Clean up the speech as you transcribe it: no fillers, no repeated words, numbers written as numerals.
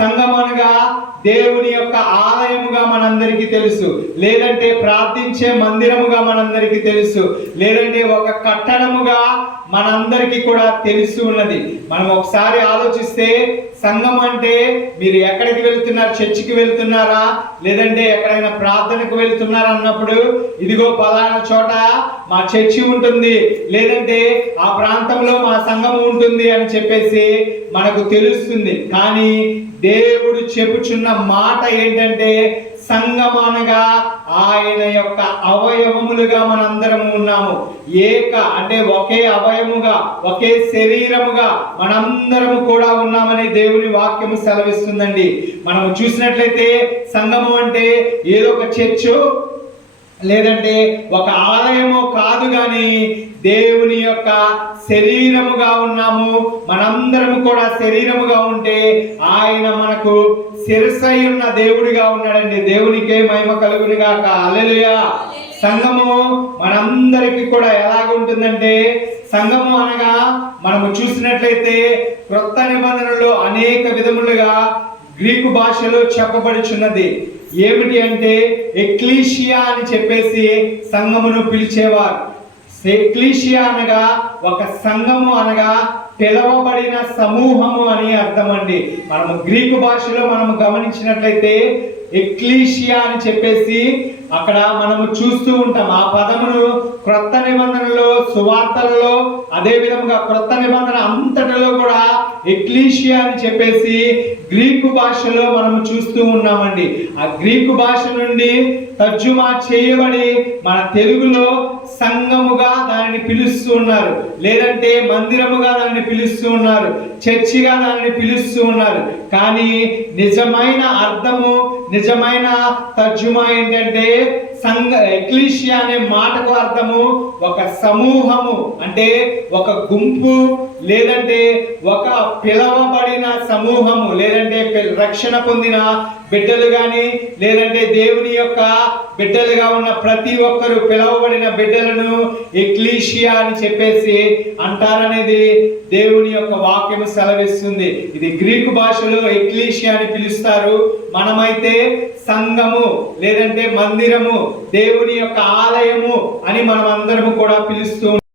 సంఘం అనగా దేవుని యొక్క ఆలయముగా మనందరికీ తెలుసు, లేదంటే ప్రార్థించే మందిరముగా మనందరికీ తెలుసు, లేదంటే ఒక కట్టడముగా మనందరికీ కూడా తెలిసి ఉన్నది. మనం ఒకసారి ఆలోచిస్తే సంఘం అంటే మీరు ఎక్కడికి వెళ్తున్నారు, చర్చికి వెళ్తున్నారా, లేదంటే ఎక్కడైనా ప్రార్థనకు వెళ్తున్నారా అన్నప్పుడు ఇదిగో పలానా చోట మా చర్చి ఉంటుంది, లేదంటే ఆ ప్రాంతంలో మా సంఘము ఉంటుంది అని చెప్పేసి మనకు తెలుస్తుంది. కానీ దేవుడు చెప్పుచున్న మాట ఏంటంటే సంఘం అనగా ఆయన యొక్క అవయవములుగా మనందరము ఉన్నాము. అంటే ఒకే అవయముగా, ఒకే శరీరముగా మనందరము కూడా ఉన్నామని దేవుని వాక్యము సెలవిస్తుందండి. మనం చూసినట్లయితే సంఘము అంటే ఏదో ఒక చర్చు లేదంటే ఒక ఆలయమో కాదు, కానీ దేవుని యొక్క శరీరముగా ఉన్నాము. మనందరము కూడా శరీరముగా ఉంటే ఆయన మనకు శిరస్సై ఉన్న దేవుడిగా ఉన్నాడండి. దేవునికే మహిమ కలుగును గాక. హల్లెలూయా. సంఘము మనందరికీ కూడా ఎలాగుంటుందంటే, సంఘము అనగా మనము చూసినట్లయితే క్రొత్త నిబంధనలో అనేక విధములుగా గ్రీకు భాషలో చెప్పబడుచున్నది. ఏమిటి అంటే ఎక్లీషియా అని చెప్పేసి సంఘమును పిలిచేవారు. ఎక్లీషియా అనగా ఒక సంఘము అనగా పిలవబడిన సమూహము అని అర్థం అండి. మనము గ్రీకు భాషలో మనము గమనించినట్లయితే ఎక్లీషియా అని చెప్పేసి అక్కడ మనము చూస్తూ ఉంటాం. ఆ పదమును క్రొత్త నిబంధనలో, సువార్తలలో, అదే విధంగా క్రొత్త నిబంధన అంతటిలో కూడా ఎక్లీషియా అని చెప్పేసి గ్రీకు భాషలో మనము చూస్తూ ఉన్నామండి. ఆ గ్రీకు భాష నుండి తర్జుమా చేయబడి మన తెలుగులో సంఘముగా దానిని పిలుస్తూ ఉన్నారు, లేదంటే మందిరముగా దానిని పిలుస్తూ ఉన్నారు, చర్చిగా దానిని పిలుస్తూ ఉన్నారు. కానీ నిజమైన అర్థము, నిజమైన తర్జుమా ఏంటంటే ఎక్లీషియా అనే మాటకు అర్థము ఒక సమూహము, అంటే ఒక గుంపు, లేదంటే ఒక పిలవబడిన సమూహము, లేదంటే రక్షణ పొందిన బిడ్డలు కానీ, లేదంటే దేవుని యొక్క బిడ్డలుగా ఉన్న ప్రతి ఒక్కరు పిలవబడిన బిడ్డలను ఎక్లీషియా అని చెప్పేసి అంటారనేది దేవుని యొక్క వాక్యము సెలవిస్తుంది. ఇది గ్రీకు భాషలో ఎక్లీషియా అని పిలుస్తారు. మనమైతే సంఘము లేదంటే మందిరము, దేవుని యొక్క ఆలయము అని మనం అందరము కూడా పిలుస్తూ